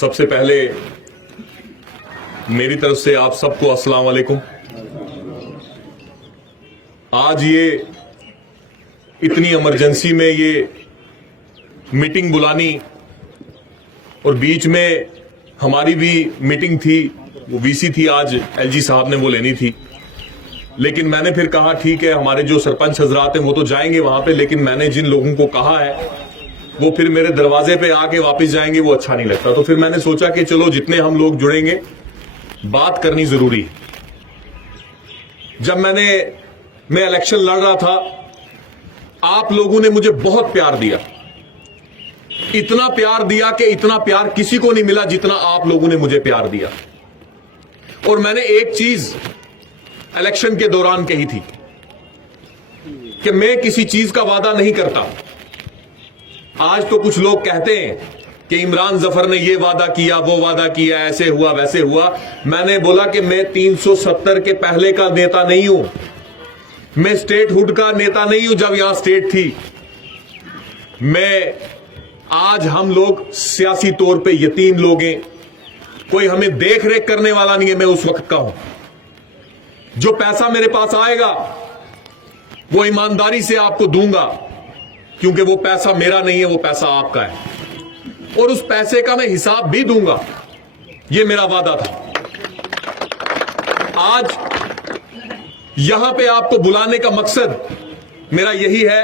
सबसे पहले मेरी तरफ से आप सबको अस्सलाम वालेकुम। आज ये इतनी इमरजेंसी में ये मीटिंग बुलानी और बीच में हमारी भी मीटिंग थी, वो वीसी थी, आज एलजी साहब ने वो लेनी थी। लेकिन मैंने फिर कहा ठीक है, हमारे जो सरपंच हजरात हैं वो तो जाएंगे वहां पे, लेकिन मैंने जिन लोगों को कहा है वो फिर मेरे दरवाजे पे आके वापस जाएंगे, वो अच्छा नहीं लगता। तो फिर मैंने सोचा कि चलो जितने हम लोग जुड़ेंगे बात करनी जरूरी है। जब मैं इलेक्शन लड़ रहा था, आप लोगों ने मुझे बहुत प्यार दिया, इतना प्यार दिया कि इतना प्यार किसी को नहीं मिला जितना आप लोगों ने मुझे प्यार दिया। और मैंने एक चीज इलेक्शन के दौरान कही थी कि मैं किसी चीज का वादा नहीं करता। आज तो कुछ लोग कहते हैं कि इमरान जफर ने ये वादा किया, वो वादा किया, ऐसे हुआ वैसे हुआ। मैंने बोला कि मैं 370 के पहले का नेता नहीं हूं, मैं स्टेटहुड का नेता नहीं हूं जब यहां स्टेट थी। मैं आज हम लोग सियासी तौर पे यतीम लोग हैं, कोई हमें देख रेख करने वाला नहीं है। मैं उस वक्त का हूं, जो पैसा मेरे पास आएगा वो ईमानदारी से आपको दूंगा, क्योंकि वो पैसा मेरा नहीं है, वो पैसा आपका है, और उस पैसे का मैं हिसाब भी दूंगा। ये मेरा वादा था। आज यहां पे आपको बुलाने का मकसद मेरा यही है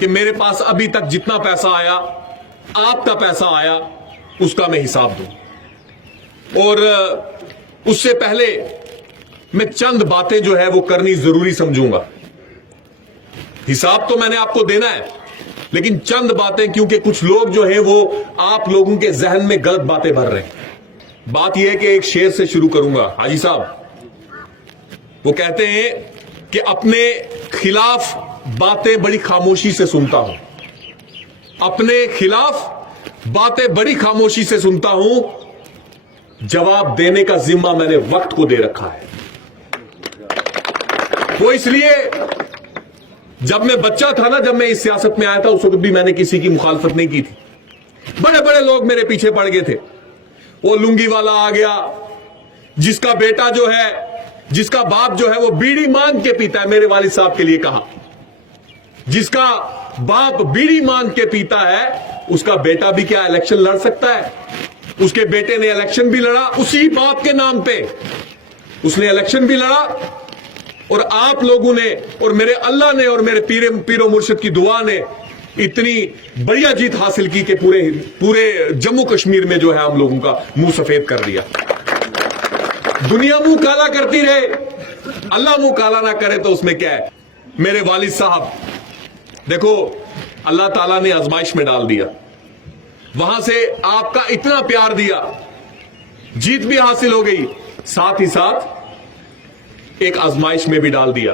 कि मेरे पास अभी तक जितना पैसा आया, आपका पैसा आया, उसका मैं हिसाब दूं। और उससे पहले मैं चंद बातें जो है वो करनी जरूरी समझूंगा। हिसाब तो मैंने आपको देना है, लेकिन चंद बातें, क्योंकि कुछ लोग जो हैं वो आप लोगों के जहन में गलत बातें भर रहे हैं। बात यह है कि एक शेर से शुरू करूंगा। हाजी साहब वो कहते हैं कि अपने खिलाफ बातें बड़ी खामोशी से सुनता हूं, अपने खिलाफ बातें बड़ी खामोशी से सुनता हूं, जवाब देने का जिम्मा मैंने वक्त को दे रखा है। वो इसलिए जब मैं बच्चा था ना, जब मैं इस सियासत में आया था, उस वक्त भी मैंने किसी की मुखालफत नहीं की थी। बड़े बड़े लोग मेरे पीछे पड़ गए थे। वो लुंगी वाला आ गया, जिसका बेटा जो है, जिसका बाप जो है वो बीड़ी मांग के पीता है। मेरे वालिद साहब के लिए कहा, जिसका बाप बीड़ी मांग के पीता है, उसका बेटा भी क्या इलेक्शन लड़ सकता है? उसके बेटे ने इलेक्शन भी लड़ा, उसी बाप के नाम पे उसने इलेक्शन भी लड़ा। और आप लोगों ने और मेरे अल्लाह ने और मेरे पीरो मुर्शिद की दुआ ने इतनी बढ़िया जीत हासिल की कि पूरे जम्मू कश्मीर में जो है हम लोगों का मुंह सफेद कर दिया। दुनिया मुंह काला करती रहे, अल्लाह मुंह काला ना करे तो उसमें क्या है। मेरे वालिद साहब देखो, अल्लाह ताला ने आजमाइश में डाल दिया, वहां से आपका इतना प्यार दिया, जीत भी हासिल हो गई, साथ ही साथ एक आजमाइश में भी डाल दिया।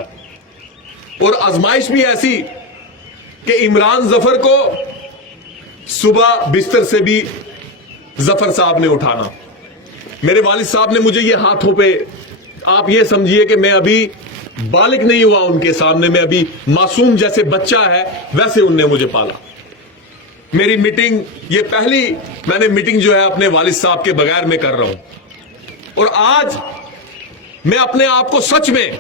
और आजमाइश भी ऐसी कि इमरान जफर को सुबह बिस्तर से भी जफर साहब ने उठाना। मेरे वालिद साहब ने मुझे ये हाथों पे, आप ये समझिए कि मैं अभी बालिग नहीं हुआ उनके सामने, मैं अभी मासूम जैसे बच्चा है वैसे उनने मुझे पाला। मेरी मीटिंग, ये पहली मैंने मीटिंग जो है अपने वालिद साहब के बगैर में कर रहा हूं। और आज मैं अपने आप को सच में,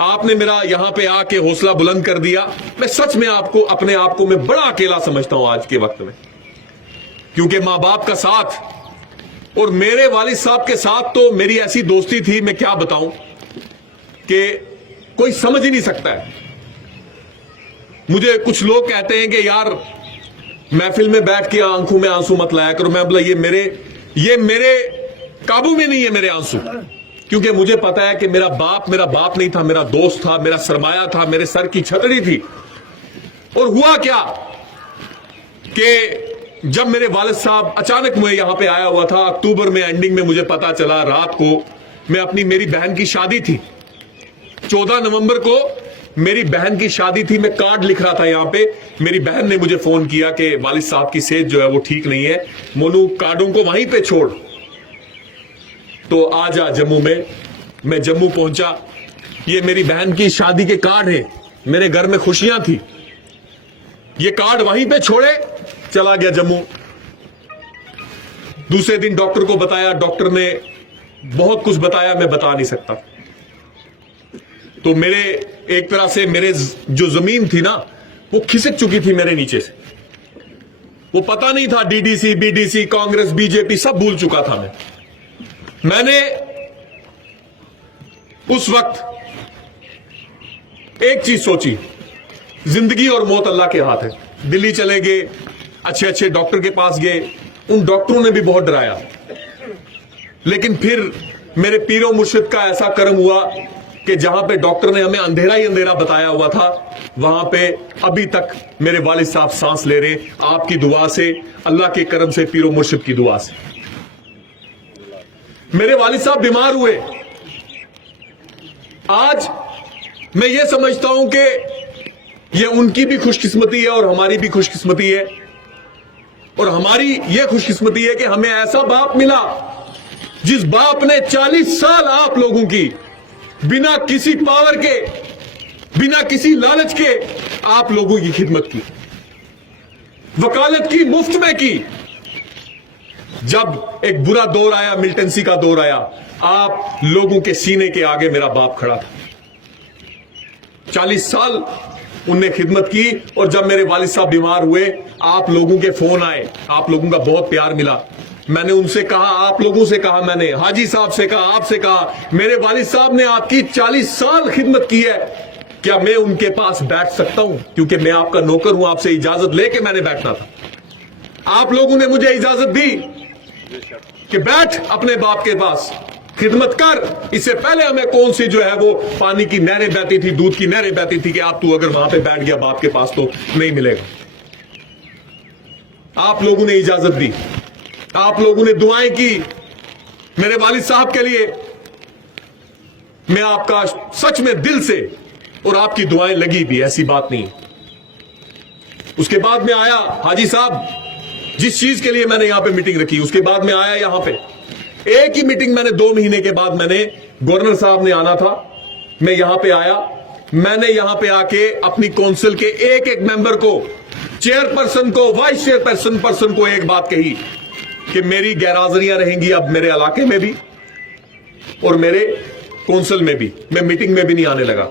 आपने मेरा यहां पे आके हौसला बुलंद कर दिया। मैं सच में आपको, अपने आप को मैं बड़ा अकेला समझता हूं आज के वक्त में, क्योंकि मां बाप का साथ और मेरे वालिद साहब के साथ तो मेरी ऐसी दोस्ती थी, मैं क्या बताऊं कि कोई समझ ही नहीं सकता है। मुझे कुछ लोग कहते हैं कि यार महफिल में बैठ के आंखों में आंसू मत लाया करो। मैं बोला ये मेरे काबू में नहीं है मेरे आंसू, क्योंकि मुझे पता है कि मेरा बाप नहीं था, मेरा दोस्त था, मेरा सरमाया था, मेरे सर की छतरी थी। और हुआ क्या कि जब मेरे वालिद साहब अचानक मैं यहां पे आया हुआ था, अक्टूबर में एंडिंग में मुझे पता चला, रात को मेरी बहन की शादी थी, 14 नवंबर को मेरी बहन की शादी थी। मैं कार्ड लिख रहा था यहां पे, मेरी बहन ने मुझे फोन किया कि वालिद साहब की सेहत जो है वो ठीक नहीं है, मोनू कार्डों को वहीं पे छोड़, तो आ जा जम्मू में। मैं जम्मू पहुंचा, ये मेरी बहन की शादी के कार्ड है, मेरे घर में खुशियां थी, ये कार्ड वहीं पे छोड़े चला गया जम्मू। दूसरे दिन डॉक्टर को बताया, डॉक्टर ने बहुत कुछ बताया, मैं बता नहीं सकता। तो मेरे एक तरह से मेरे जो जमीन थी ना वो खिसक चुकी थी मेरे नीचे से। वो पता नहीं था, डीडीसी, बीडीसी, कांग्रेस, बीजेपी सब भूल चुका था मैंने उस वक्त एक चीज सोची, जिंदगी और मौत अल्लाह के हाथ है। दिल्ली चले गए, अच्छे अच्छे डॉक्टर के पास गए, उन डॉक्टरों ने भी बहुत डराया, लेकिन फिर मेरे पीरो मुर्शिद का ऐसा कर्म हुआ कि जहां पे डॉक्टर ने हमें अंधेरा ही अंधेरा बताया हुआ था, वहां पे अभी तक मेरे वालिद साहब सांस ले रहे, आपकी दुआ से, अल्लाह के करम से, पीरो मुर्शिद की दुआ से। मेरे वालिद साहब बीमार हुए। आज मैं ये समझता हूं कि ये उनकी भी खुशकिस्मती है और हमारी भी खुशकिस्मती है। और हमारी ये खुशकिस्मती है कि हमें ऐसा बाप मिला जिस बाप ने 40 साल आप लोगों की बिना किसी पावर के, बिना किसी लालच के आप लोगों की खिदमत की, वकालत की, मुफ्त में की। जब एक बुरा दौर आया, मिलिटेंसी का दौर आया, आप लोगों के सीने के आगे मेरा बाप खड़ा था। 40 साल उनने खिदमत की। और जब मेरे वालिद साहब बीमार हुए, आप लोगों के फोन आए, आप लोगों का बहुत प्यार मिला। मैंने उनसे कहा, आप लोगों से कहा, मैंने हाजी साहब से कहा, आपसे कहा, मेरे वालिद साहब ने आपकी 40 साल खिदमत की है, क्या मैं उनके पास बैठ सकता हूं? क्योंकि मैं आपका नौकर हूं, आपसे इजाजत लेके मैंने बैठना था। आप लोगों ने मुझे इजाजत दी कि बैठ अपने बाप के पास, खिदमत कर। इससे पहले हमें कौन सी जो है वो पानी की नहरें बहती थी, दूध की नहरें बहती थी कि आप तू अगर वहां पे बैठ गया बाप के पास तो नहीं मिलेगा। आप लोगों ने इजाजत दी, आप लोगों ने दुआएं की मेरे वालिद साहब के लिए। मैं आपका सच में दिल से, और आपकी दुआएं लगी भी, ऐसी बात नहीं। उसके बाद में आया हाजी साहब, जिस चीज के लिए मैंने यहां पे मीटिंग रखी, उसके बाद में आया यहां पे एक ही मीटिंग मैंने 2 महीने के बाद मैंने, गवर्नर साहब ने आना था, मैं यहां पे आया। मैंने यहां पे आके अपनी काउंसिल के एक एक मेंबर को, चेयरपर्सन को, वाइस चेयरपर्सन को एक बात कही कि मेरी गैरहाजिरियां रहेंगी अब मेरे इलाके में भी और मेरे काउंसिल में भी। मैं मीटिंग में भी नहीं आने लगा।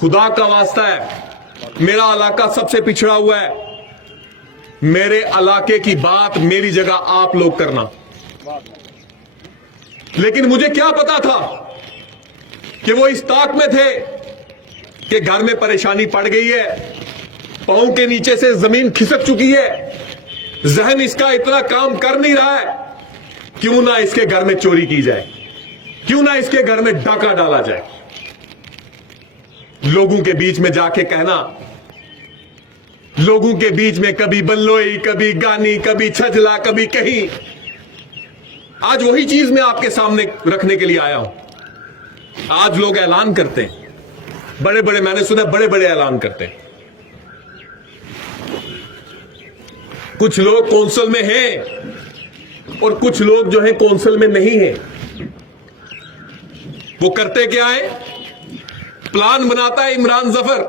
खुदा का वास्ता है, मेरा इलाका सबसे पिछड़ा हुआ है, मेरे इलाके की बात मेरी जगह आप लोग करना। लेकिन मुझे क्या पता था कि वो इस ताक में थे कि घर में परेशानी पड़ गई है, पांव के नीचे से जमीन खिसक चुकी है, जहन इसका इतना काम कर नहीं रहा है, क्यों ना इसके घर में चोरी की जाए, क्यों ना इसके घर में डाका डाला जाए। लोगों के बीच में जाके कहना, लोगों के बीच में कभी बल्लोई, कभी गानी, कभी छजला, कभी कहीं। आज वही चीज मैं आपके सामने रखने के लिए आया हूं। आज लोग ऐलान करते हैं, बड़े बड़े, मैंने सुना बड़े बड़े ऐलान करते हैं। कुछ लोग कौंसिल में हैं और कुछ लोग जो है कौंसिल में नहीं हैं। वो करते क्या है? प्लान बनाता है इमरान जफर,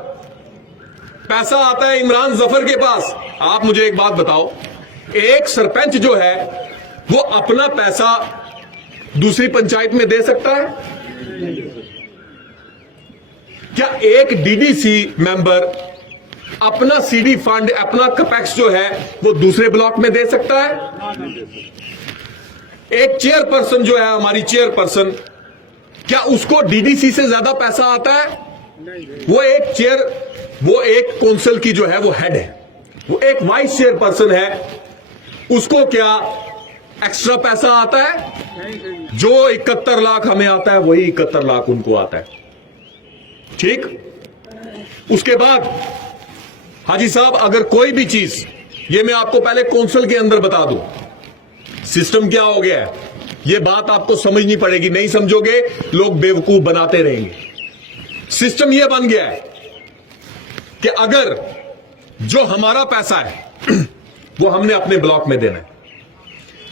पैसा आता है इमरान जफर के पास। आप मुझे एक बात बताओ, एक सरपंच जो है वो अपना पैसा दूसरी पंचायत में दे सकता है? क्या एक डीडीसी मेंबर अपना सीडी फंड, अपना कैपेक्स जो है वो दूसरे ब्लॉक में दे सकता है? एक चेयरपर्सन जो है, हमारी चेयरपर्सन, क्या उसको डीडीसी से ज्यादा पैसा आता है? वो एक काउंसिल की जो है वो हेड है, वो एक वाइस चेयरपर्सन है, उसको क्या एक्स्ट्रा पैसा आता है? जो 71 लाख हमें आता है वही 71 लाख उनको आता है। ठीक। उसके बाद हाजी साहब, अगर कोई भी चीज, ये मैं आपको पहले काउंसिल के अंदर बता दूं, सिस्टम क्या हो गया है, ये बात आपको समझनी पड़ेगी। नहीं समझोगे लोग बेवकूफ बनाते रहेंगे। सिस्टम ये बन गया है कि अगर जो हमारा पैसा है वो हमने अपने ब्लॉक में देना है,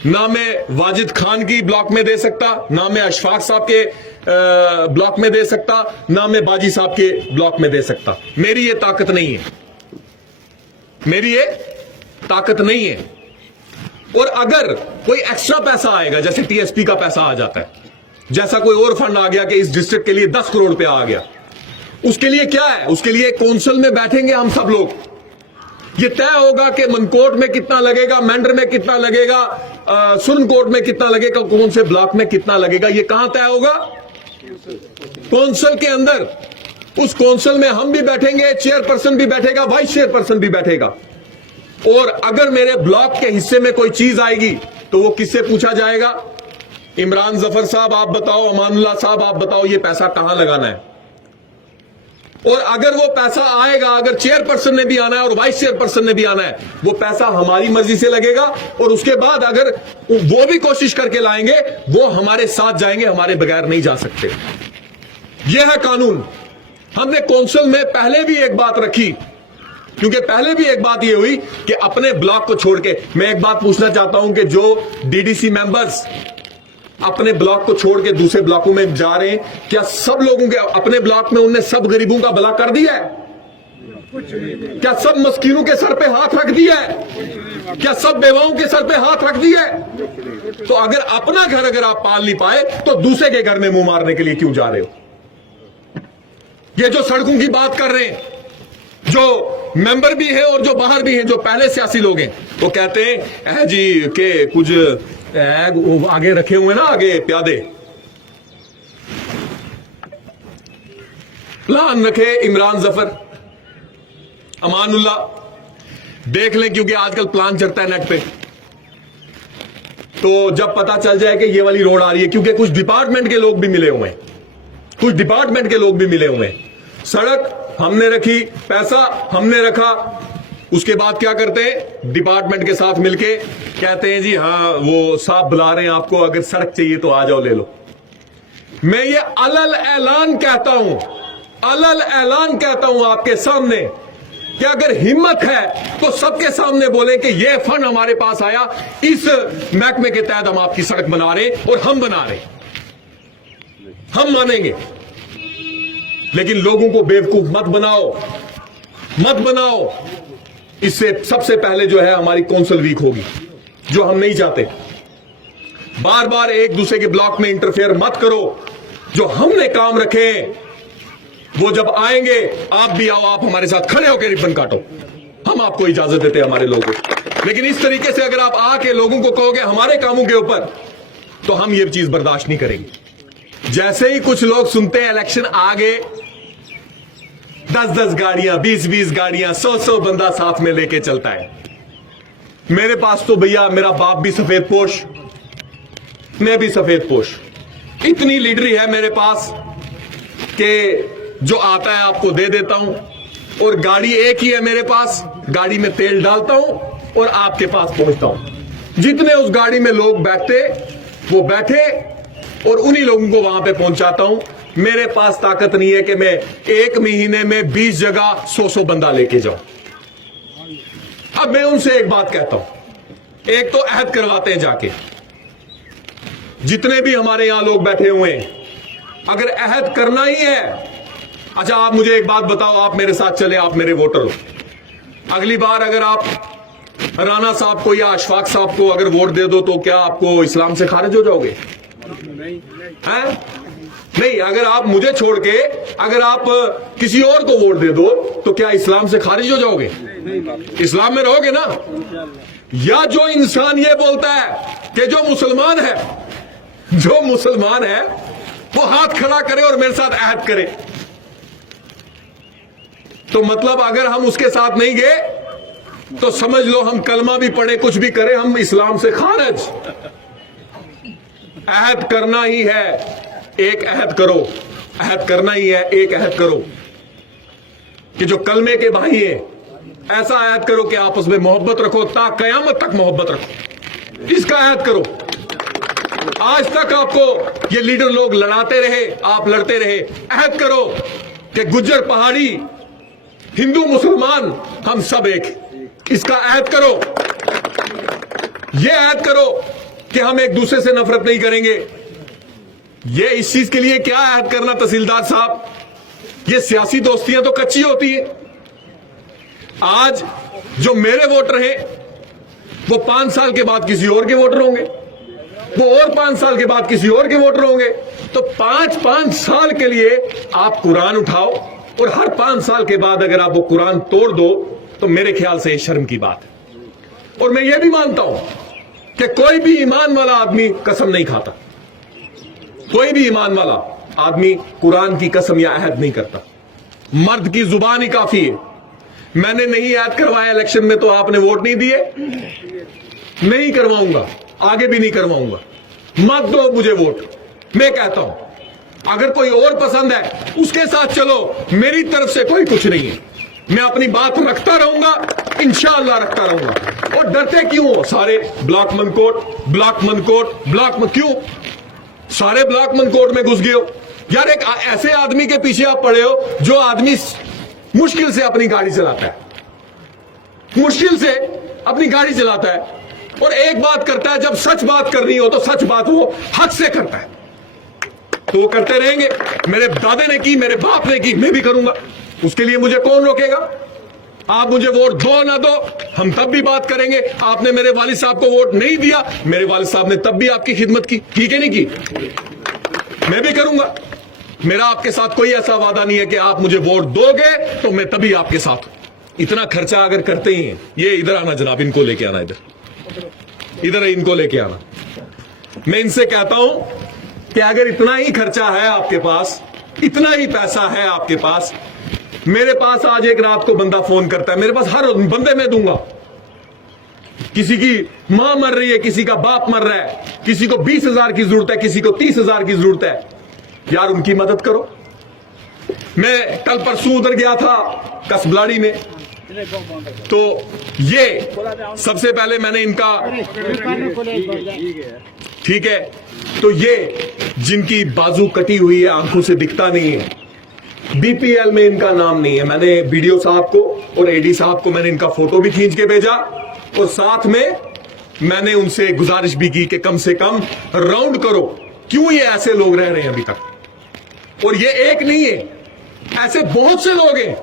ना मैं वाजिद खान की ब्लॉक में दे सकता, ना मैं अशफाक साहब के ब्लॉक में दे सकता, ना मैं बाजी साहब के ब्लॉक में दे सकता। मेरी ये ताकत नहीं है, मेरी ये ताकत नहीं है। और अगर कोई एक्स्ट्रा पैसा आएगा, जैसे टीएसपी का पैसा आ जाता है, जैसा कोई और फंड आ गया कि इस डिस्ट्रिक्ट के लिए 10 करोड़ रुपया आ गया, उसके लिए क्या है, उसके लिए कौंसिल में बैठेंगे हम सब लोग, ये तय होगा कि मनकोट में कितना लगेगा, मेंढर में कितना लगेगा, सुरनकोट में कितना लगेगा, कौन से ब्लॉक में कितना लगेगा, ये कहां तय होगा? कौंसिल के अंदर। उस कौंसिल में हम भी बैठेंगे, चेयरपर्सन भी बैठेगा, वाइस चेयरपर्सन भी बैठेगा। और अगर मेरे ब्लॉक के हिस्से में कोई चीज आएगी तो वो किससे पूछा जाएगा? इमरान जफर साहब आप बताओ, अमानुल्लाह साहब आप बताओ, ये पैसा कहां लगाना है। और अगर वो पैसा आएगा, अगर चेयरपर्सन ने भी आना है और वाइस चेयरपर्सन ने भी आना है, वो पैसा हमारी मर्जी से लगेगा। और उसके बाद अगर वो भी कोशिश करके लाएंगे, वो हमारे साथ जाएंगे, हमारे बगैर नहीं जा सकते। यह है कानून। हमने कौंसिल में पहले भी एक बात रखी, क्योंकि पहले भी एक बात यह हुई कि अपने ब्लॉक को छोड़ के, मैं एक बात पूछना चाहता हूं कि जो डीडीसी मेंबर्स अपने ब्लॉक को छोड़ के दूसरे ब्लॉकों में जा रहे हैं, क्या सब लोगों के अपने ब्लॉक में उनने सब गरीबों का भला कर दिया है? क्या सब मस्कीनों के सर पे हाथ रख दिया है? क्या सब बेवाओं के सर पे हाथ रख दिया है? तो अगर अपना घर अगर आप पाल नहीं पाए तो दूसरे के घर में मुंह मारने के लिए क्यों जा रहे हो? ये जो सड़कों की बात कर रहे हैं, जो मेंबर भी है और जो बाहर भी हैं, जो पहले सियासी लोग हैं, वो कहते हैं जी के कुछ आगे रखे हुए ना, आगे प्यादे प्लान रखे इमरान जफर, अमानुल्लाह देख लें, क्योंकि आजकल प्लान चलता है नेट पे। तो जब पता चल जाए कि ये वाली रोड आ रही है, क्योंकि कुछ डिपार्टमेंट के लोग भी मिले हुए हैं, कुछ डिपार्टमेंट के लोग भी मिले हुए हैं। सड़क हमने रखी, पैसा हमने रखा, उसके बाद क्या करते हैं? डिपार्टमेंट के साथ मिलके कहते हैं जी हाँ वो साहब बुला रहे हैं आपको, अगर सड़क चाहिए तो आ जाओ ले लो। मैं ये अलल ऐलान कहता हूं, अलल ऐलान कहता हूं आपके सामने कि अगर हिम्मत है तो सबके सामने बोले कि ये फंड हमारे पास आया, इस महकमे के तहत हम आपकी सड़क बना रहे और हम बना रहे, हम मानेंगे। लेकिन लोगों को बेवकूफ मत बनाओ, मत बनाओ। इससे सबसे पहले जो है हमारी कौंसिल वीक होगी, जो हम नहीं चाहते। बार बार एक दूसरे के ब्लॉक में इंटरफेयर मत करो। जो हमने काम रखे वो जब आएंगे, आप भी आओ, आप हमारे साथ खड़े होकर रिबन काटो, हम आपको इजाजत देते हैं हमारे लोगों को। लेकिन इस तरीके से अगर आप आके लोगों को कहोगे हमारे कामों के ऊपर, तो हम ये चीज बर्दाश्त नहीं करेंगे। जैसे ही कुछ लोग सुनते हैं इलेक्शन आ गए, 10-10 गाड़ियां, 20-20 गाड़ियां, 100-100 बंदा साथ में लेके चलता है। मेरे पास तो भैया मेरा बाप भी सफेद पोश, मैं भी सफेद पोश, इतनी लीडरी है मेरे पास कि जो आता है आपको दे देता हूं। और गाड़ी एक ही है मेरे पास, गाड़ी में तेल डालता हूं और आपके पास पहुंचता हूं। जितने उस गाड़ी में लोग बैठते वो बैठे और उन्हीं लोगों को वहां पे पहुंचाता हूं। मेरे पास ताकत नहीं है कि मैं एक महीने में 20 जगह 100-100 बंदा लेके जाऊं। अब मैं उनसे एक बात कहता हूं, एक तो अहद करवाते हैं जाके, जितने भी हमारे यहां लोग बैठे हुए हैं, अगर अहद करना ही है, अच्छा आप मुझे एक बात बताओ, आप मेरे साथ चले, आप मेरे वोटर हो, अगली बार अगर आप राना साहब को या अशफाक साहब को अगर वोट दे दो तो क्या आपको इस्लाम से खारिज हो जाओगे? हैं? नहीं, अगर आप मुझे छोड़ के अगर आप किसी और को वोट दे दो तो क्या इस्लाम से खारिज हो जाओगे? इस्लाम में रहोगे ना? या जो इंसान ये बोलता है कि जो मुसलमान है, जो मुसलमान है वो हाथ खड़ा करे और मेरे साथ अहद करे, तो मतलब अगर हम उसके साथ नहीं गए तो समझ लो हम कलमा भी पढ़े, कुछ भी करें, हम इस्लाम से खारिज। अहद करना ही है, एक अहद करो, अहद करना ही है, एक अहद करो कि जो कलमे के भाई हैं, ऐसा अहद करो कि आपस में मोहब्बत रखो, ता कयामत तक मोहब्बत रखो, इसका अहद करो। आज तक आपको ये लीडर लोग लड़ाते रहे, आप लड़ते रहे, अहद करो कि गुज्जर पहाड़ी, हिंदू मुसलमान हम सब एक, इसका अहद करो। यह अहद करो कि हम एक दूसरे से नफरत नहीं करेंगे। ये इस चीज के लिए क्या अहद करना तहसीलदार साहब, ये सियासी दोस्तियां तो कच्ची होती है। आज जो मेरे वोटर हैं वो 5 साल के बाद किसी और के वोटर होंगे, वो और 5 साल के बाद किसी और के वोटर होंगे। तो 5-5 साल के लिए आप कुरान उठाओ और हर 5 साल के बाद अगर आप वो कुरान तोड़ दो तो मेरे ख्याल से शर्म की बात है। और मैं ये भी मानता हूं कि कोई भी ईमान वाला आदमी कसम नहीं खाता, कोई भी ईमान वाला आदमी कुरान की कसम या अहद नहीं करता। मर्द की जुबान ही काफी है। मैंने नहीं याद करवाया इलेक्शन में तो आपने वोट नहीं दिए, नहीं करवाऊंगा, आगे भी नहीं करवाऊंगा। मत दो मुझे वोट। मैं कहता हूं अगर कोई और पसंद है उसके साथ चलो, मेरी तरफ से कोई कुछ नहीं है। मैं अपनी बात रखता रहूंगा, इंशाअल्लाह रखता रहूंगा। और डरते क्यों हो? सारे ब्लॉक मनकोट, ब्लॉक मनकोट, क्यों सारे ब्लॉक मनकोट में घुस गए हो यार? एक ऐसे आदमी के पीछे आप पड़े हो जो आदमी मुश्किल से अपनी गाड़ी चलाता है, मुश्किल से अपनी गाड़ी चलाता है और एक बात करता है, जब सच बात करनी हो तो सच बात वो हक से करता है। तो वो करते रहेंगे। मेरे दादा ने की, मेरे बाप ने की, मैं भी करूंगा। उसके लिए मुझे कौन रोकेगा? आप मुझे वोट दो ना दो, हम तब भी बात करेंगे। आपने मेरे वालिद साहब को वोट नहीं दिया, मेरे वालिद साहब ने तब भी आपकी खिदमत की, ठीक है नहीं की? मैं भी करूंगा। मेरा आपके साथ कोई ऐसा वादा नहीं है कि आप मुझे वोट दोगे तो मैं तभी आपके साथ हूं। इतना खर्चा अगर करते ही हैं, ये इधर आना जनाब, इनको लेके आना, इधर इनको लेके आना। मैं इनसे कहता हूं कि अगर इतना ही खर्चा है आपके पास, इतना ही पैसा है आपके पास, मेरे पास आज एक रात को बंदा फोन करता है, मेरे पास हर बंदे में दूंगा। किसी की मां मर रही है, किसी का बाप मर रहा है, किसी को 20,000 की जरूरत है, किसी को 30,000 की जरूरत है, यार उनकी मदद करो। मैं कल परसों उधर गया था कसबलाड़ी में, तो ये सबसे पहले मैंने इनका, ठीक है, तो ये जिनकी बाजू कटी हुई है, आंखों से दिखता नहीं है, बीपीएल में इनका नाम नहीं है। मैंने बीडीओ साहब को और एडी साहब को मैंने इनका फोटो भी खींच के भेजा और साथ में मैंने उनसे गुजारिश भी की कि कम से कम राउंड करो, क्यों ये ऐसे लोग रह रहे हैं अभी तक। और ये एक नहीं है, ऐसे बहुत से लोग हैं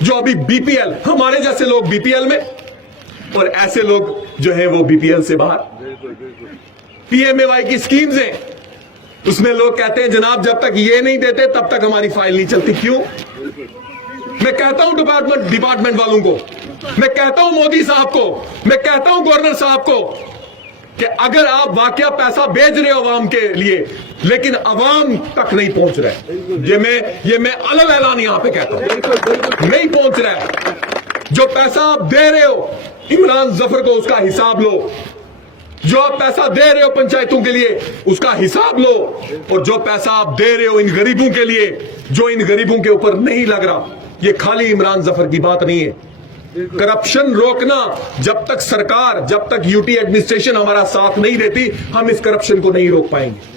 जो अभी बीपीएल, हमारे जैसे लोग बीपीएल में और ऐसे लोग जो है वो बीपीएल से बाहर। पीएमएवाई की स्कीम्स हैं, उसमें लोग कहते हैं जनाब जब तक ये नहीं देते तब तक हमारी फाइल नहीं चलती। क्यों? मैं कहता हूं डिपार्टमेंट वालों को, मैं कहता हूं मोदी साहब को, मैं कहता हूं गवर्नर साहब को कि अगर आप वाकया पैसा भेज रहे हो अवाम के लिए, लेकिन अवाम तक नहीं पहुंच रहा है, ये मैं अलग ऐलान यहां पे कहता हूं, नहीं पहुंच रहा है। जो पैसा आप दे रहे हो इमरान जफर को, उसका हिसाब लो। जो आप पैसा दे रहे हो पंचायतों के लिए, उसका हिसाब लो। और जो पैसा आप दे रहे हो इन गरीबों के लिए, जो इन गरीबों के ऊपर नहीं लग रहा, ये खाली इमरान जफर की बात नहीं है। करप्शन रोकना, जब तक सरकार, जब तक यूटी एडमिनिस्ट्रेशन हमारा साथ नहीं देती, हम इस करप्शन को नहीं रोक पाएंगे।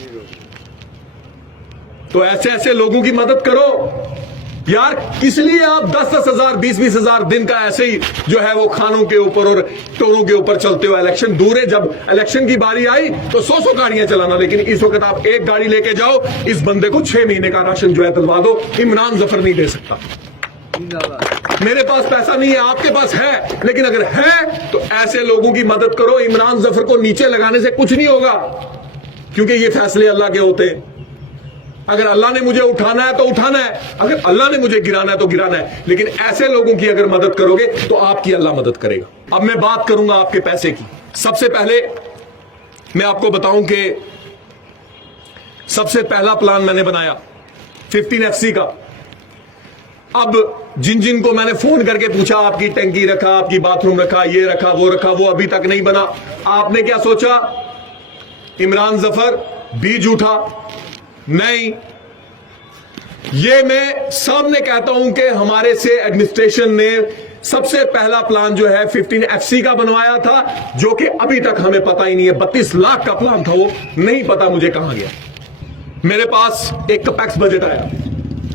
तो ऐसे ऐसे लोगों की मदद करो यार। किस लिए आप 10-10 हजार, 20-20 हजार दिन का ऐसे ही जो है वो खानों के ऊपर और टोलों के ऊपर चलते हो? इलेक्शन दूर है, जब इलेक्शन की बारी आई तो 100 गाड़ियां चलाना, लेकिन इस वक्त आप एक गाड़ी लेके जाओ, इस बंदे को 6 महीने का राशन जो है दिलवा दो। इमरान जफर नहीं दे सकता। मेरे पास पैसा नहीं है, आपके पास है, लेकिन अगर है तो ऐसे लोगों की मदद करो। इमरान जफर को नीचे लगाने से कुछ नहीं होगा, क्योंकि ये फैसले अल्लाह के होते हैं। अगर अल्लाह ने मुझे उठाना है तो उठाना है, अगर अल्लाह ने मुझे गिराना है तो गिराना है, लेकिन ऐसे लोगों की अगर मदद करोगे तो आपकी अल्लाह मदद करेगा। अब मैं बात करूंगा आपके पैसे की। सबसे पहले मैं आपको बताऊं कि सबसे पहला प्लान मैंने बनाया 15FC का। अब जिन जिन को मैंने फोन करके पूछा, आपकी टंकी रखा, आपकी बाथरूम रखा, ये रखा, वो अभी तक नहीं बना। आपने क्या सोचा? इमरान जफर बीज उठा? नहीं। ये मैं सामने कहता हूं कि हमारे से एडमिनिस्ट्रेशन ने सबसे पहला प्लान जो है 15FC का बनवाया था, जो कि अभी तक हमें पता ही नहीं है। 32 लाख का प्लान था, वो नहीं पता मुझे कहां गया। मेरे पास एक कैपेक्स बजट आया,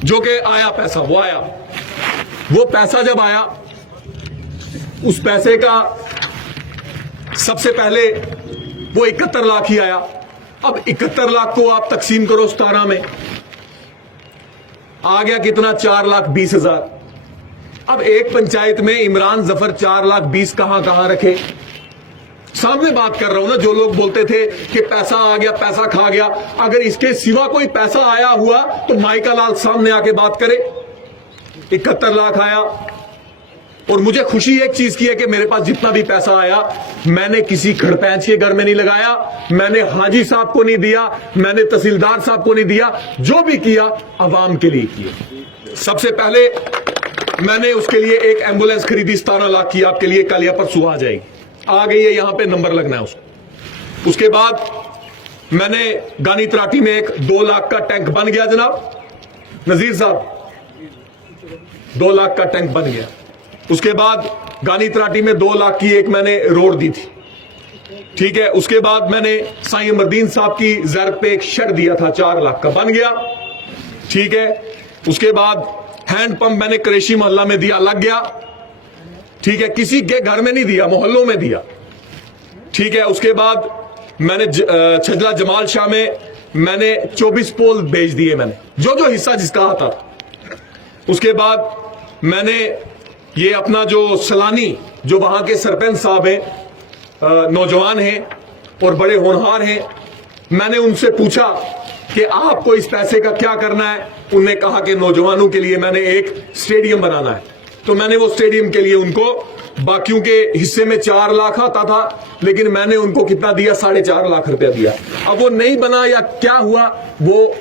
जो कि आया पैसा, वो आया। वो पैसा जब आया, उस पैसे का सबसे पहले वो 71 लाख ही आया। अब 71 लाख को आप तकसीम करो 17 में, आ गया कितना? 4,20,000। अब एक पंचायत में इमरान जफर 4,20,000 कहां रखे? सामने बात कर रहा हूं ना। जो लोग बोलते थे कि पैसा आ गया, पैसा खा गया, अगर इसके सिवा कोई पैसा आया हुआ तो माइका लाल सामने आके बात करे। 71 लाख आया, और मुझे खुशी एक चीज की है कि मेरे पास जितना भी पैसा आया मैंने किसी खड़पैंच के घर में नहीं लगाया, मैंने हाजी साहब को नहीं दिया, मैंने तहसीलदार साहब को नहीं दिया, जो भी किया अवाम के लिए किया। सबसे पहले मैंने उसके लिए एक एम्बुलेंस खरीदी 17 लाख की, आपके लिए कल या परसों आ जाएगी, आ गई है, यहां पे नंबर लगना है उसको। उसके बाद मैंने गानी तराटी में एक 2 लाख का टैंक बन गया जनाब नजीर साहब, 2 लाख का टैंक बन गया। उसके बाद गानी तराटी में 2 लाख की एक मैंने रोड दी थी, ठीक है। उसके बाद मैंने साईं अमरदीन साहब की ज़र्ब पे एक शेड दिया था 4 लाख का, बन गया, ठीक है। उसके बाद हैंड पंप मैंने क्रेशी मोहल्ला में दिया, लग गया, ठीक है। किसी के घर में नहीं दिया, मोहल्लों में दिया, ठीक है। उसके बाद मैंने छजला जमाल शाह में मैंने 24 पोल भेज दिए, मैंने जो हिस्सा जिसका आता था। उसके बाद मैंने ये अपना जो सलानी, जो वहां के सरपंच साहब हैं, नौजवान हैं और बड़े होनहार हैं, मैंने उनसे पूछा कि आपको इस पैसे का क्या करना है। उन्होंने कहा कि नौजवानों के लिए मैंने एक स्टेडियम बनाना है। तो मैंने वो स्टेडियम के लिए उनको, बाकियों के हिस्से में 4 लाख आता था, लेकिन मैंने उनको कितना दिया, 4.5 लाख रुपया दिया। अब वो नहीं बना या क्या हुआ, वो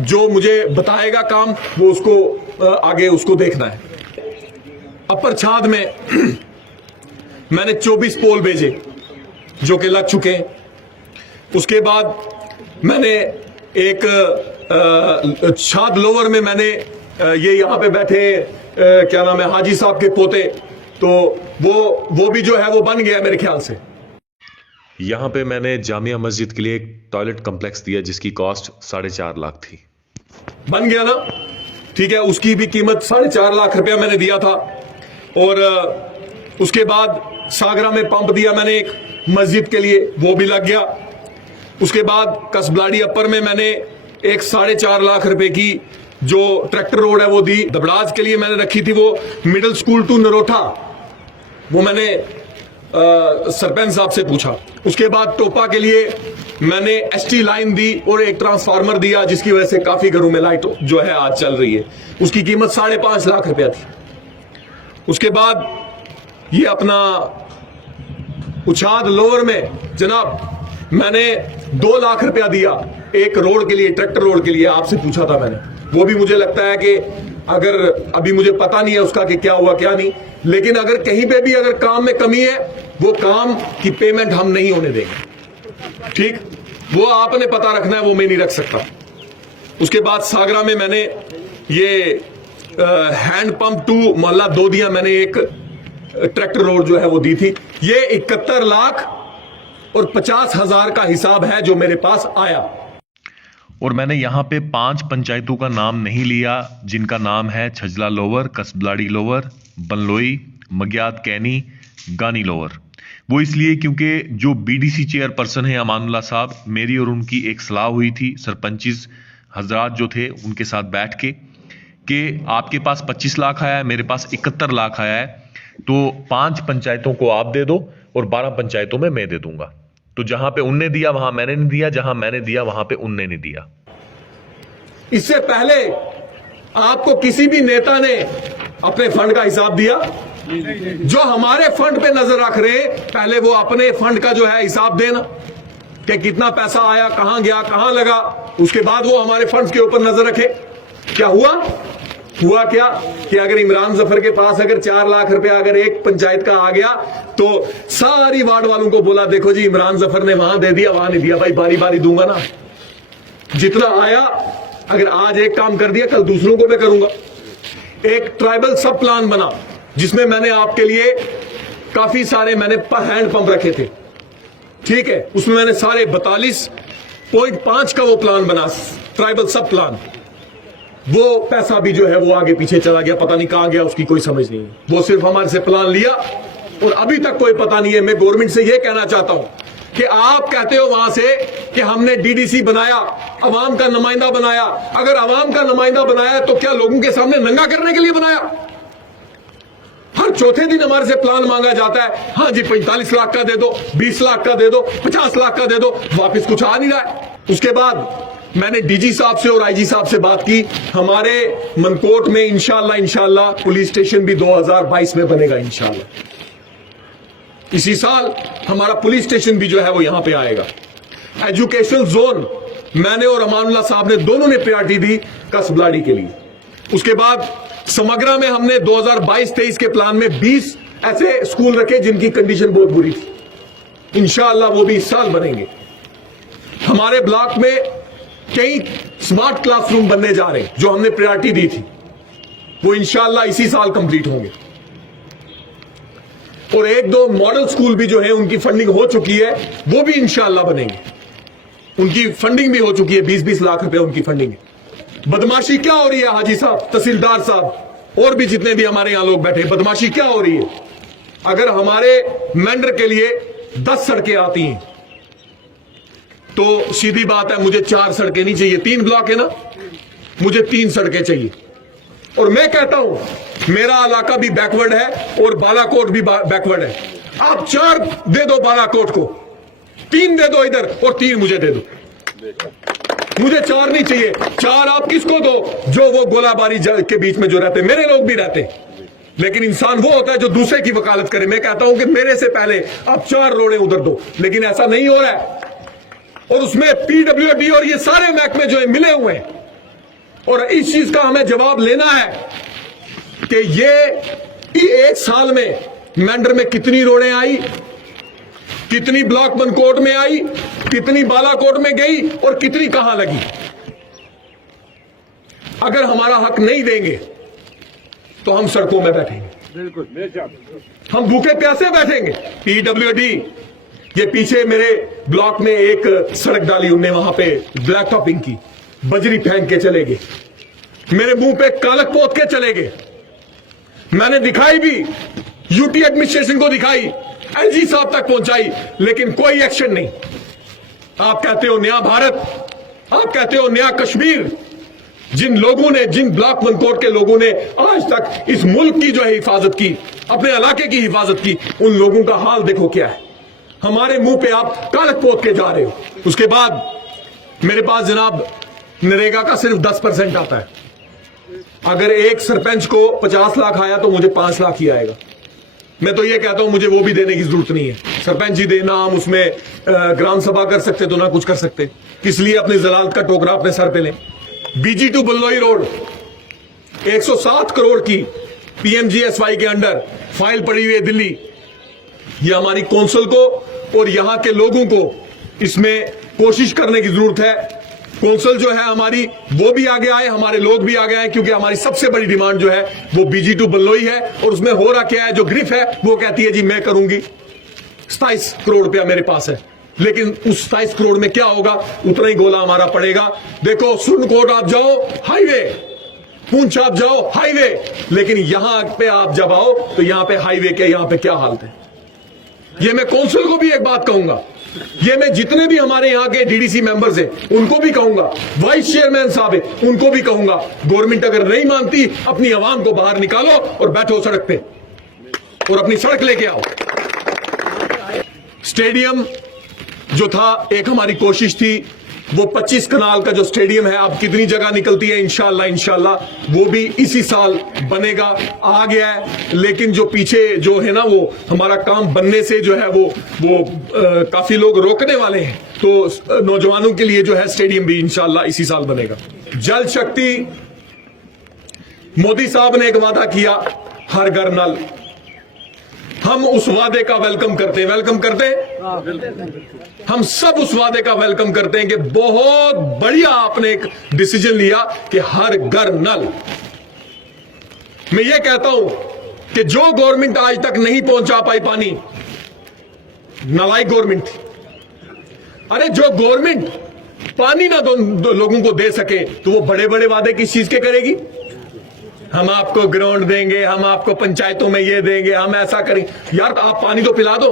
जो मुझे बताएगा काम, वो उसको आगे उसको देखना है। अपर छाद में मैंने 24 पोल भेजे जो कि लग चुके हैं। उसके बाद मैंने एक छाद लोअर में मैंने ये यहां पे बैठे क्या नाम है, हाजी साहब के पोते, तो वो भी जो है वो बन गया मेरे ख्याल से। यहाँ पे मैंने जामिया मस्जिद के लिए एक टॉयलेट कॉम्प्लेक्स दिया जिसकी कॉस्ट 4.5 लाख थी, बन गया ना, ठीक है। उसकी भी कीमत 4.5 लाख रुपया मैंने दिया था। और उसके बाद सागरा में पंप दिया मैंने एक मस्जिद के लिए, वो भी लग गया। उसके बाद कसबलाड़ी अपर में मैंने एक 4.5 लाख रुपए की जो ट्रैक्टर रोड है वो दी। दबड़ाज के लिए मैंने रखी थी वो मिडिल स्कूल टू नरोठा, वो मैंने सरपंच साहब से पूछा। उसके बाद टोपा के लिए मैंने एसटी लाइन दी और एक ट्रांसफार्मर दिया, जिसकी वजह से काफी घरों में लाइट जो है आज चल रही है। उसकी कीमत 5.5 लाख रुपया थी। उसके बाद ये अपना उछाद लोअर में जनाब मैंने 2 लाख रुपया दिया एक रोड के लिए, ट्रैक्टर रोड के लिए। आपसे पूछा था मैंने, वो भी मुझे लगता है कि अगर अभी मुझे पता नहीं है उसका कि क्या हुआ क्या नहीं, लेकिन अगर कहीं पे भी अगर काम में कमी है, वो काम की पेमेंट हम नहीं होने देंगे, ठीक। वो आपने पता रखना है, वो मैं नहीं रख सकता। उसके बाद सागरा में मैंने ये हैंड पंप टू मोहल्ला दोदिया मैंने एक ट्रैक्टर रोड जो है वो दी थी। ये 71 लाख और 50,000 का हिसाब है जो मेरे पास आया। और मैंने यहाँ पे 5 पंचायतों का नाम नहीं लिया जिनका नाम है छजला लोअर, कसबलाड़ी लोअर, बनलोई, मग्यात कैनी, गानी लोअर। वो इसलिए क्योंकि जो बीडीसी चेयरपर्सन है अमानुल्लाह साहब, मेरी और उनकी एक सलाह हुई थी सरपंचिस हजरात जो थे उनके साथ बैठ के कि आपके पास 25 लाख आया है, मेरे पास 71 लाख आया है, तो 5 पंचायतों को आप दे दो और 12 पंचायतों में मैं दे दूंगा। तो जहां पे उनने दिया वहां मैंने नहीं दिया, जहां मैंने दिया वहां पे उनने नहीं दिया। इससे पहले आपको किसी भी नेता ने अपने फंड का हिसाब दिया? जो हमारे फंड पे नजर रख रहे, पहले वो अपने फंड का जो है हिसाब देना कि कितना पैसा आया, कहां गया, कहां लगा, उसके बाद वो हमारे फंड्स के ऊपर नजर रखे। क्या हुआ क्या कि अगर इमरान जफर के पास अगर 4 लाख रुपया अगर एक पंचायत का आ गया तो सारी वार्ड वालों को बोला, देखो जी इमरान जफर ने वहां दे दिया, वहां नहीं दिया, भाई बारी बारी दूंगा ना, जितना आया अगर आज एक काम कर दिया कल दूसरों को मैं करूंगा। एक ट्राइबल सब प्लान बना जिसमें मैंने आपके लिए काफी सारे मैंने हैंड पंप रखे थे, ठीक है। उसमें मैंने सारे 42.5 का वो प्लान बना, ट्राइबल सब प्लान। वो पैसा भी जो है वो आगे पीछे चला गया, पता नहीं कहां गया, उसकी कोई समझ नहीं है। वो सिर्फ हमारे से प्लान लिया और अभी तक कोई पता नहीं है। मैं गवर्नमेंट से यह कहना चाहता हूं कि आप कहते हो वहां से कि हमने डीडीसी बनाया, अवाम का नुमाइंदा बनाया। अगर अवाम का नुमाइंदा बनाया तो क्या लोगों के सामने नंगा करने के लिए बनाया? हर और चौथे दिन हमारे से प्लान मांगा जाता है, हाँ जी 45 लाख का दे दो, 20 लाख का दे दो, 50 लाख का दे दो, वापस कुछ आ नहीं रहा है। उसके बाद मैंने डीजी साहब से और आईजी साहब से बात की, हमारे मनकोट में इंशाल्लाह पुलिस स्टेशन भी 2022 में बनेगा इंशाल्लाह। इसी साल हमारा पुलिस स्टेशन भी जो है वो यहां पे आएगा। एजुकेशन जोन मैंने और अमानुल्लाह साहब ने दोनों ने प्रायोरिटी दी कसबलाड़ी के लिए। उसके बाद समग्रा में हमने 2022-23 के प्लान में 20 ऐसे स्कूल रखे जिनकी कंडीशन बहुत बुरी थी, इंशाअल्लाह वो भी इस साल बनेंगे। हमारे ब्लॉक में कई स्मार्ट क्लासरूम बनने जा रहे हैं जो हमने प्रायोरिटी दी थी, वो इंशाअल्लाह इसी साल कंप्लीट होंगे। और 1-2 मॉडल स्कूल भी जो है उनकी फंडिंग हो चुकी है, वो भी इंशाअल्लाह बनेंगे। उनकी फंडिंग भी हो चुकी है, 20-20 लाख रुपए उनकी फंडिंग है। बदमाशी क्या हो रही है हाजी साहब, तहसीलदार साहब और भी जितने भी हमारे यहां लोग बैठे, बदमाशी क्या हो रही है? अगर हमारे मेंढर के लिए 10 सड़कें आती हैं तो सीधी बात है, मुझे 4 सड़कें नहीं चाहिए। 3 ब्लॉक है ना, मुझे 3 सड़कें चाहिए। और मैं कहता हूं मेरा इलाका भी बैकवर्ड है और बालाकोट भी बैकवर्ड है। आप 4 दे दो बालाकोट को, 3 दे दो इधर और 3 मुझे दे दो। मुझे 4 नहीं चाहिए। 4 आप किसको दो? जो वो गोलाबारी के बीच में जो रहते, मेरे लोग भी रहते, लेकिन इंसान वो होता है जो दूसरे की वकालत करे। मैं कहता हूं कि मेरे से पहले आप 4 रोड़े उधर दो, लेकिन ऐसा नहीं हो रहा है। और उसमें PWD और ये सारे महकमे जो है मिले हुए हैं। और इस चीज का हमें जवाब लेना है कि ये 1 साल में मेंढर में कितनी रोडें आई, कितनी ब्लॉक मनकोट में आई, कितनी बालाकोट में गई और कितनी कहां लगी। अगर हमारा हक नहीं देंगे तो हम सड़कों में बैठेंगे, हम भूखे प्यासे बैठेंगे। PWD ये पीछे मेरे ब्लॉक में एक सड़क डाली उनने, वहां पे ब्लैक टॉपिंग की, बजरी फेंक के चले गए, मेरे मुंह पे कालक पोत के चले गए। मैंने दिखाई भी, यूटी एडमिनिस्ट्रेशन को दिखाई, LG साहब तक पहुंचाई, लेकिन कोई एक्शन नहीं। आप कहते हो नया भारत, आप कहते हो नया कश्मीर। जिन लोगों ने, जिन ब्लॉक मनकोट के लोगों ने आज तक इस मुल्क की जो है हिफाजत की, अपने इलाके की हिफाजत की, उन लोगों का हाल देखो क्या है। हमारे मुंह पे आप कालक पोत के जा रहे हो। उसके बाद मेरे पास जनाब नरेगा का सिर्फ 10% आता है। अगर एक सरपंच को 50 लाख आया तो मुझे 5 लाख ही आएगा। मैं तो ये कहता हूं मुझे वो भी देने की जरूरत नहीं है। सरपंच जी देना, हम उसमें ग्राम सभा कर सकते तो ना कुछ कर सकते, किस लिए अपनी जलालत का टोकरा अपने सर पे लें। BG टू बल्लोई रोड 107 करोड़ की PMGSY के अंडर फाइल पड़ी हुई है दिल्ली। ये हमारी कौंसिल को और यहां के लोगों को इसमें कोशिश करने की जरूरत है। कौंसिल जो है हमारी वो भी आगे आए, हमारे लोग भी आगे आए, क्योंकि हमारी सबसे बड़ी डिमांड जो है वो BG टू बल्लोई है। और उसमें हो रहा क्या है, जो ग्रिफ है वो कहती है जी मैं करूंगी, 27 करोड़ रुपया मेरे पास है, लेकिन उस 27 करोड़ में क्या होगा, उतना ही गोला हमारा पड़ेगा। देखो सुरनकोट आप जाओ हाईवे, पूंछ आप जाओ हाईवे, लेकिन यहां पे आप जब आओ तो यहां पे हाईवे के यहां पे क्या हालत है। ये मैं कौंसिल को भी एक बात कहूंगा, ये मैं जितने भी हमारे यहाँ के DDC मेंबर्स हैं उनको भी कहूंगा, वाइस चेयरमैन साहब है उनको भी कहूंगा, गवर्नमेंट अगर नहीं मानती अपनी आवाम को बाहर निकालो और बैठो सड़क पे और अपनी सड़क लेके आओ। स्टेडियम जो था, एक हमारी कोशिश थी, वो 25 कनाल का जो स्टेडियम है, अब कितनी जगह निकलती है, इंशाल्लाह वो भी इसी साल बनेगा, आ गया है। लेकिन जो पीछे जो है ना, वो हमारा काम बनने से जो है वो काफी लोग रोकने वाले हैं। तो नौजवानों के लिए जो है स्टेडियम भी इंशाल्लाह इसी साल बनेगा। जल शक्ति, मोदी साहब ने एक वादा किया, हर घर नल। हम उस वादे का वेलकम करते हैं, हम सब उस वादे का वेलकम करते हैं कि बहुत बढ़िया आपने एक डिसीजन लिया कि हर घर नल। मैं ये कहता हूं कि जो गवर्नमेंट आज तक नहीं पहुंचा पाई पानी, नालायक गवर्नमेंट थी। अरे जो गवर्नमेंट पानी ना दो लोगों को दे सके तो वो बड़े बड़े वादे किस चीज के करेगी। हम आपको ग्राउंड देंगे, हम आपको पंचायतों में ये देंगे, हम ऐसा करेंगे। यार आप पानी तो पिला दो।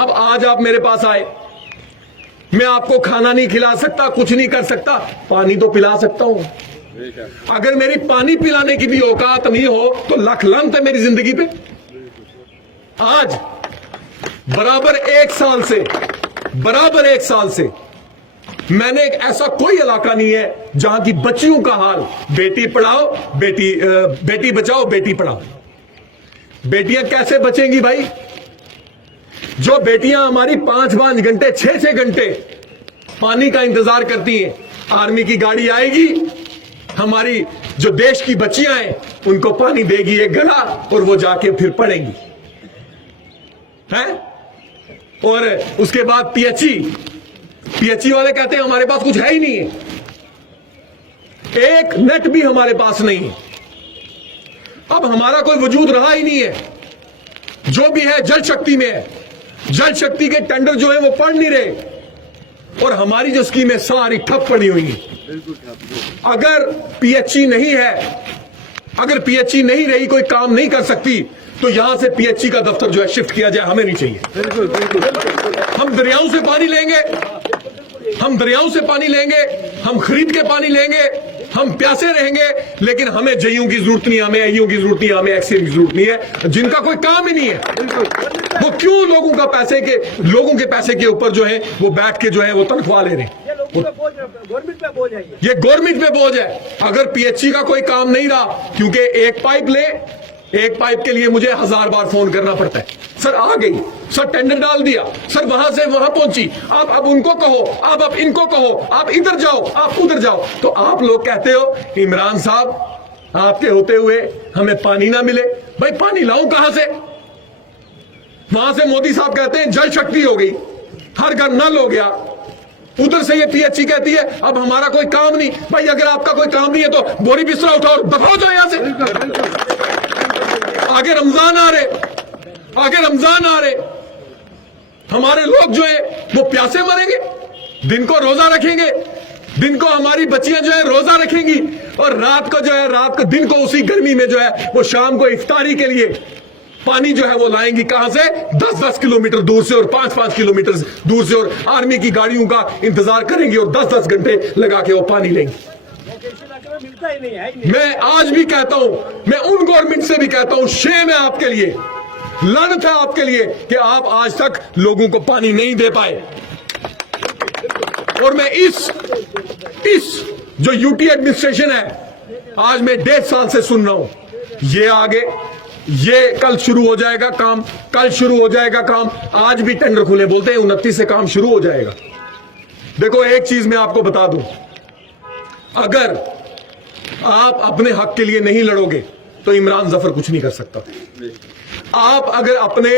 अब आज आप मेरे पास आए, मैं आपको खाना नहीं खिला सकता, कुछ नहीं कर सकता, पानी तो पिला सकता हूं। अगर मेरी पानी पिलाने की भी औकात नहीं हो तो लाख लानत है मेरी जिंदगी पे। आज बराबर एक साल से मैंने एक ऐसा कोई इलाका नहीं है जहां की बच्चियों का हाल बेटी पढ़ाओ बेटी बचाओ बेटी पढ़ाओ। बेटियां कैसे बचेंगी भाई? जो बेटियां हमारी 5-5 घंटे 6-6 घंटे पानी का इंतजार करती हैं, आर्मी की गाड़ी आएगी, हमारी जो देश की बच्चियां हैं उनको पानी देगी एक गला और वो जाके फिर पढ़ेंगी हैं। और उसके बाद पीएचई वाले कहते हैं हमारे पास कुछ है ही नहीं है, एक नेट भी हमारे पास नहीं है। अब हमारा कोई वजूद रहा ही नहीं है, जो भी है जल शक्ति में है। जल शक्ति के टेंडर जो है वो पड़ नहीं रहे और हमारी जो स्कीमें सारी ठप पड़ी हुई हैं। अगर पीएचई नहीं है, अगर पीएचई नहीं रही, कोई काम नहीं कर सकती, तो यहां से पीएचई का दफ्तर जो है शिफ्ट किया जाए, हमें नहीं चाहिए। हम दरियाओं से पानी लेंगे, हम खरीद के पानी लेंगे, हम प्यासे रहेंगे, लेकिन हमें जईयों की जरूरत नहीं, हमें एईयों की जरूरत नहीं, हमें एक्सीएम की जरूरत नहीं है, जिनका कोई काम ही नहीं है। वो क्यों लोगों के पैसे के ऊपर जो है वो बैठ के जो है वो तनख्वाह ले रहे हैं। गवर्नमेंट पे बोझ है, ये गवर्नमेंट पे बोझ है। अगर पीएचई का कोई काम नहीं रहा, क्योंकि एक पाइप के लिए मुझे 1000 बार फोन करना पड़ता है। सर आ गई, सर टेंडर डाल दिया, सर वहां से वहां पहुंची, आप अब उनको कहो, आप अब इनको कहो, आप इधर जाओ, आप उधर जाओ। तो आप लोग कहते हो इमरान साहब आपके होते हुए हमें पानी ना मिले। भाई पानी लाऊं कहां से? वहां से मोदी साहब कहते हैं जल शक्ति हो गई, हर घर नल हो गया। उधर से ये पीएचई कहती है अब हमारा कोई काम नहीं। भाई अगर आपका कोई काम नहीं है तो बोरी बिस्तरा उठाओ, दफाओ जाओ यहां से। आगे रमजान आ रहे, हमारे लोग जो है वो प्यासे मरेंगे, दिन को रोजा रखेंगे, दिन को हमारी बच्चियां जो है रोजा रखेंगी, और रात को दिन को उसी गर्मी में जो है वो शाम को इफ्तारी के लिए पानी जो है वो लाएंगी कहां से? 10-10 किलोमीटर दूर से और 5-5 किलोमीटर दूर से, और आर्मी की गाड़ियों का इंतजार करेंगी और 10-10 घंटे लगा के वो पानी लेंगी। मिलता ही नहीं है। मैं आज भी कहता हूं, मैं उन गवर्नमेंट से भी कहता हूं, शेम है आपके लिए, लानत है आपके लिए कि आप आज तक लोगों को पानी नहीं दे पाए। और मैं इस जो यूटी एडमिनिस्ट्रेशन है, आज मैं 1.5 साल से सुन रहा हूं, ये कल शुरू हो जाएगा काम, आज भी टेंडर खुले, बोलते हैं 29 से काम शुरू हो जाएगा। देखो एक चीज मैं आपको बता दूं, अगर आप अपने हक के लिए नहीं लड़ोगे तो इमरान जफर कुछ नहीं कर सकता। आप अगर अपने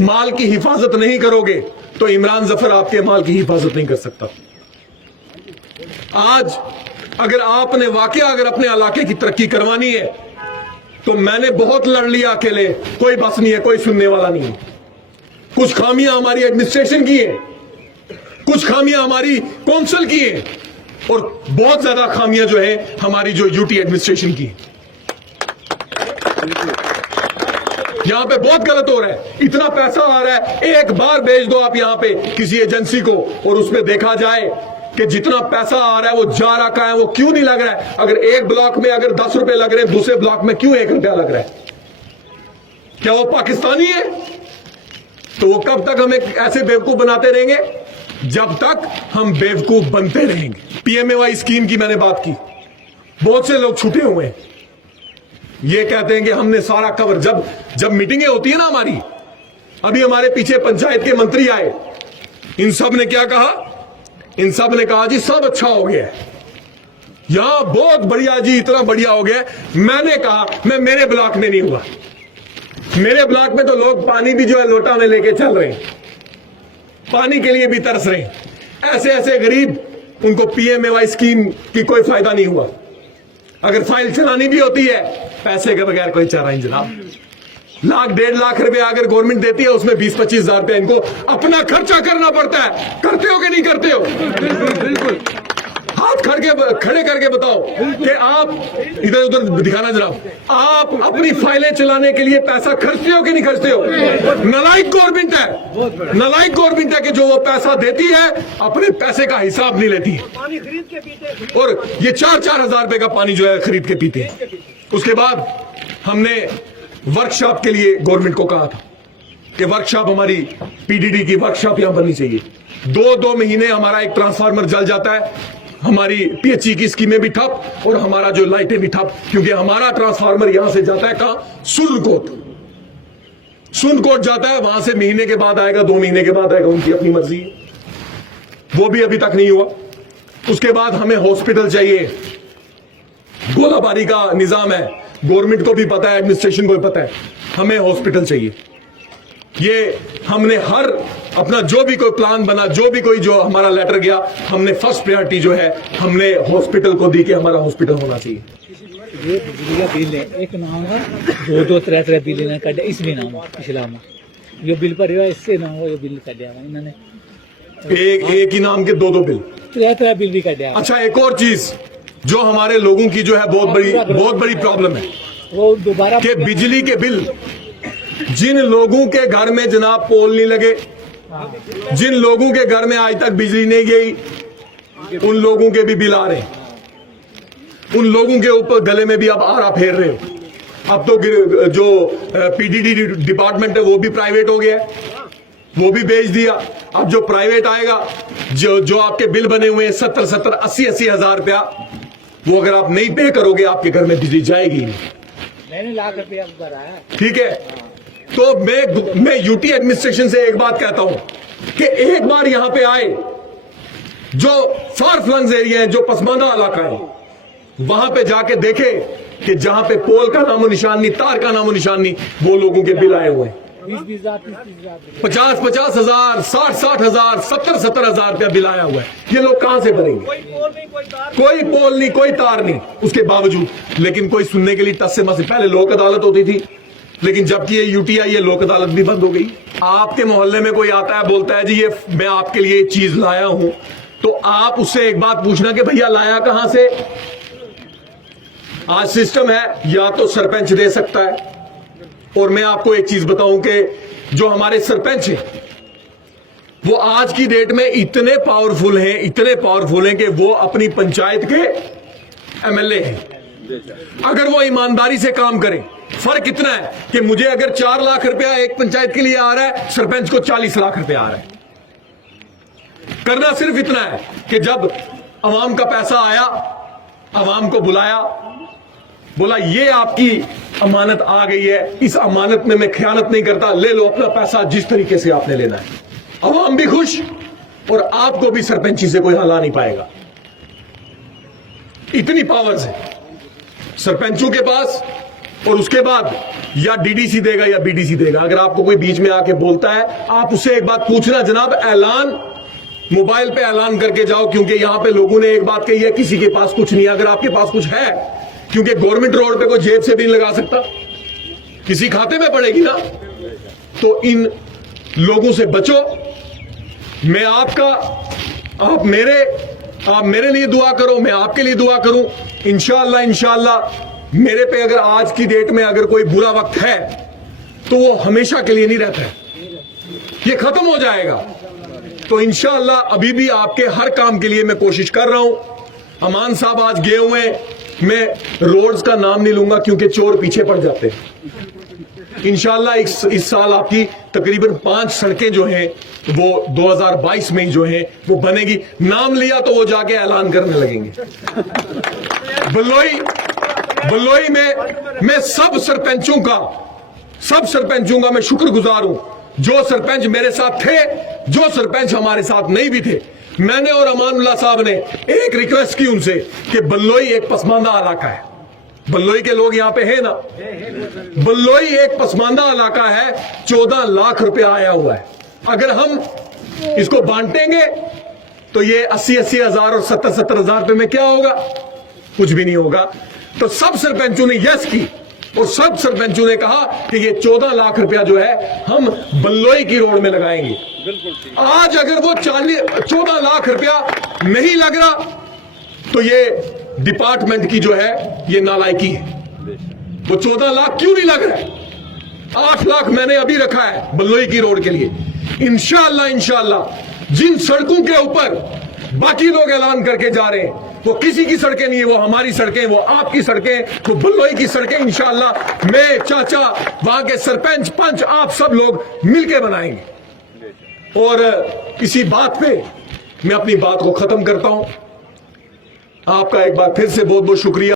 माल की हिफाजत नहीं करोगे तो इमरान जफर आपके माल की हिफाजत नहीं कर सकता। आज अगर आपने अगर अपने इलाके की तरक्की करवानी है तो मैंने बहुत लड़ लिया अकेले, कोई बस नहीं है, कोई सुनने वाला नहीं है। कुछ खामियां हमारी एडमिनिस्ट्रेशन की है, कुछ खामियां हमारी कौंसिल की है, और बहुत ज्यादा खामियां जो है हमारी जो यूटी एडमिनिस्ट्रेशन की। यहां पे बहुत गलत हो रहा है, इतना पैसा आ रहा है, एक बार भेज दो आप यहां पे किसी एजेंसी को और उसमें देखा जाए कि जितना पैसा आ रहा है वो जा रहा कहां है, वो क्यों नहीं लग रहा है। अगर एक ब्लॉक में अगर 10 रुपए लग रहे हैं, दूसरे ब्लॉक में क्यों 1 रुपया लग रहा है? क्या वो पाकिस्तानी है? तो वो कब तक हमें ऐसे बेवकूफ बनाते रहेंगे? जब तक हम बेवकूफ बनते रहेंगे। पीएमएवाई स्कीम की मैंने बात की, बहुत से लोग छूटे हुए हैं, ये कहते हैं कि हमने सारा कवर, जब मीटिंगें होती है ना हमारी, अभी हमारे पीछे पंचायत के मंत्री आए, इन सब ने क्या कहा? इन सब ने कहा जी सब अच्छा हो गया है, यहां बहुत बढ़िया जी, इतना बढ़िया हो गया। मैंने कहा मेरे ब्लॉक में नहीं हुआ, मेरे ब्लॉक में तो लोग पानी भी जो है लोटा में लेके चल रहे हैं, पानी के लिए भी तरस रहे हैं। ऐसे गरीब, उनको पीएमएवाई स्कीम की कोई फायदा नहीं हुआ। अगर फाइल चलानी भी होती है पैसे के बगैर कोई चारा नहीं जनाब। 1-1.5 लाख रुपए अगर गवर्नमेंट देती है, उसमें 20-25 हजार रुपए इनको अपना खर्चा करना पड़ता है। करते हो कि नहीं करते हो? बिल्कुल। हाथ खड़े करके बताओ कि आप, इधर उधर दिखाना जनाब, आप अपनी फाइलें चलाने के लिए पैसा खर्चते हो कि नहीं खर्चते हो? नालायक गवर्नमेंट है कि जो वो पैसा देती है अपने पैसे का हिसाब नहीं लेती है, पानी खरीद के पीते, और ये 4-4 हजार रुपए का पानी जो है खरीद के पीते हैं। उसके बाद हमने वर्कशॉप के लिए गवर्नमेंट को कहा था, कि वर्कशॉप हमारी पीडीडी की वर्कशॉप यहां बननी चाहिए। 2 महीने हमारा एक ट्रांसफार्मर जल जाता है, हमारी पीएचई की स्कीमें भी ठप और हमारा जो लाइटें भी ठप, क्योंकि हमारा ट्रांसफार्मर यहां से जाता है कहां? सुंदकोट जाता है, वहां से महीने के बाद आएगा, 2 महीने के बाद आएगा, उनकी अपनी मर्जी है। वो भी अभी तक नहीं हुआ। उसके बाद हमें हॉस्पिटल चाहिए। गोलाबारी का निजाम है, गवर्नमेंट को भी पता है, एडमिनिस्ट्रेशन को भी पता है, हमें हॉस्पिटल चाहिए। ये हमने हर अपना जो भी कोई प्लान बना, जो भी कोई जो हमारा लेटर गया, हमने फर्स्ट प्रायोरिटी जो है हमने हॉस्पिटल को दी कि हमारा हॉस्पिटल होना चाहिए। ये बिजली का बिल है, एक नाम है 2-3 बिल ने कटे, इसमें नाम पिछला में ये बिल पर इससे ना हो, ये बिल कटिया इन्होंने एक ही नाम के 2 बिल, 3 बिल भी कटिया। अच्छा, एक और चीज जो हमारे लोगों की जो है बहुत बड़ी प्रॉब्लम है वो दोबारा कि बिजली के बिल, जिन लोगों के घर में जनाब पोल नहीं लगे, जिन लोगों के घर में आज तक बिजली नहीं गई, उन लोगों के भी बिल आ रहे हैं। उन लोगों के ऊपर गले में भी अब आरा फेर रहे हो। अब तो जो पीडीडी डिपार्टमेंट है वो भी प्राइवेट हो गया है, वो भी बेच दिया। अब जो प्राइवेट आएगा, जो आपके बिल बने हुए हैं 70-70, 80-80 हजार रुपया, वो अगर आप नहीं पे करोगे आपके घर में बिजली जाएगी नहीं। मैंने लाख रुपया भरा है। ठीक है, तो मैं यूटी एडमिनिस्ट्रेशन से एक बात कहता हूं कि एक बार यहां पे आए, जो फार फ्लंग्स एरिया है, जो पसमानदा इलाका है, वहां पे जाके देखे कि जहां पे पोल का नामो निशान नहीं, तार का नामो निशान नहीं, वो लोगों के बिल आए हुए हैं 20-20 हजार, 30-30 हजार, 50-50 हजार, 60-60 हजार, 70-70 हजार रुपया बिल आया हुआ है। ये लोग कहां से भरेंगे? कोई पोल नहीं, कोई तार कोई पोल नहीं, कोई तार नहीं, उसके बावजूद लेकिन कोई सुनने के लिए टस से मस। पहले लोक अदालत होती थी, लेकिन जबकि ये यूटीआई, ये लोक अदालत भी बंद हो गई। आपके मोहल्ले में कोई आता है, बोलता है जी ये मैं आपके लिए चीज लाया हूं, तो आप उससे एक बात पूछना कि भैया लाया कहां से। आज सिस्टम है, या तो सरपंच दे सकता है, और मैं आपको एक चीज बताऊं कि जो हमारे सरपंच हैं वो आज की डेट में इतने पावरफुल हैं कि वो अपनी पंचायत के एमएलए हैं। अगर वो ईमानदारी से काम करें, फर्क इतना है कि मुझे अगर 4 लाख रुपया एक पंचायत के लिए आ रहा है, सरपंच को 40 लाख रुपया आ रहा है। करना सिर्फ इतना है कि जब अवाम का पैसा आया, अवाम को बुलाया, बोला ये आपकी अमानत आ गई है, इस अमानत में मैं खयानत नहीं करता, ले लो अपना पैसा जिस तरीके से आपने लेना है। अवाम भी खुश और आपको भी सरपंची से कोई हला नहीं पाएगा। इतनी पावर्स है सरपंचों के पास। और उसके बाद या डीडीसी देगा या बीडीसी देगा। अगर आपको कोई बीच में आके बोलता है, आप उससे एक बात पूछना, जनाब ऐलान मोबाइल पे ऐलान करके जाओ, क्योंकि यहां पे लोगों ने एक बात कही है, किसी के पास कुछ नहीं है। अगर आपके पास कुछ है, क्योंकि गवर्नमेंट रोड पे कोई जेब से भी नहीं लगा सकता, किसी खाते में पड़ेगी ना, तो इन लोगों से बचो। मैं आपका, आप मेरे लिए दुआ करो, मैं आपके लिए दुआ करूं। इंशाअल्लाह मेरे पे अगर आज की डेट में अगर कोई बुरा वक्त है तो वो हमेशा के लिए नहीं रहता है, ये खत्म हो जाएगा। तो इंशाअल्लाह अभी भी आपके हर काम के लिए मैं कोशिश कर रहा हूं। अमान साहब आज गए हुए हैं, मैं रोड्स का नाम नहीं लूंगा क्योंकि चोर पीछे पड़ जाते हैं। इंशाअल्लाह इस साल आपकी तकरीबन 5 सड़कें जो हैं वो 2022 में जो हैं वो बनेगी। नाम लिया तो वो जाके ऐलान करने लगेंगे। बल्लोई में मैं सब सरपंचों का मैं शुक्रगुजार हूं, जो सरपंच मेरे साथ थे, जो सरपंच हमारे साथ नहीं भी थे। मैंने और अमानुल्लाह साहब ने एक रिक्वेस्ट की उनसे कि बल्लोई एक पसमानदा इलाका है, बल्लोई के लोग यहां पे हैं ना, बल्लोई एक पसमानदा इलाका है, 14 लाख रुपया आया हुआ है। अगर हम इसको बांटेंगे तो ये 80-80 हजार और 70-70 हजार रुपए में क्या होगा? कुछ भी नहीं होगा। तो सब सरपंचों ने यस की और सब सरपंचों ने कहा कि ये 14 लाख रुपया जो है हम बल्लोई की रोड में लगाएंगे। आज अगर वो 14 लाख रुपया नहीं लग रहा तो ये डिपार्टमेंट की जो है ये नालायकी है। वो 14 लाख क्यों नहीं लग रहा है? 8 लाख मैंने अभी रखा है बल्लोई की रोड के लिए। इंशाअल्लाह जिन सड़कों के ऊपर बाकी लोग ऐलान करके जा रहे हैं वो किसी की सड़कें नहीं है, वो हमारी सड़कें, वो आपकी सड़कें, वो बल्लोई की सड़कें इंशाअल्लाह मैं, चाचा, वहां के सरपंच, पंच, आप सब लोग मिलकर बनाएंगे। और इसी बात पे मैं अपनी बात को खत्म करता हूं। आपका एक बार फिर से बहुत बहुत शुक्रिया।